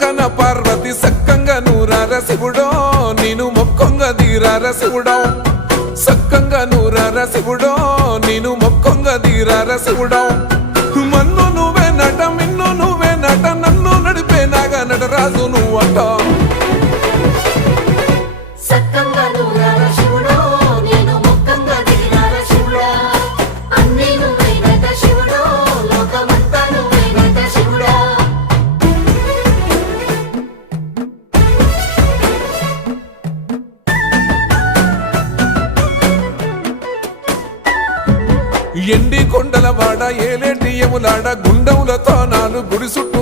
పక్కన పార్వతి సక్కంగా నూరార శివుడో నేను మొక్కంగా తీరార శివుడో సక్కంగా నూరార శివుడో నేను మొక్కంగా తీరార శివుడో మన్ను నువ్వే నట మిన్ను నువ్వే నట నన్ను నడిపే నాగా నటరాజు నువ్వట ఎండి కొండల వాడ ఏలేటి యములాడ గుండములతో నాలు గుడి చుట్టూ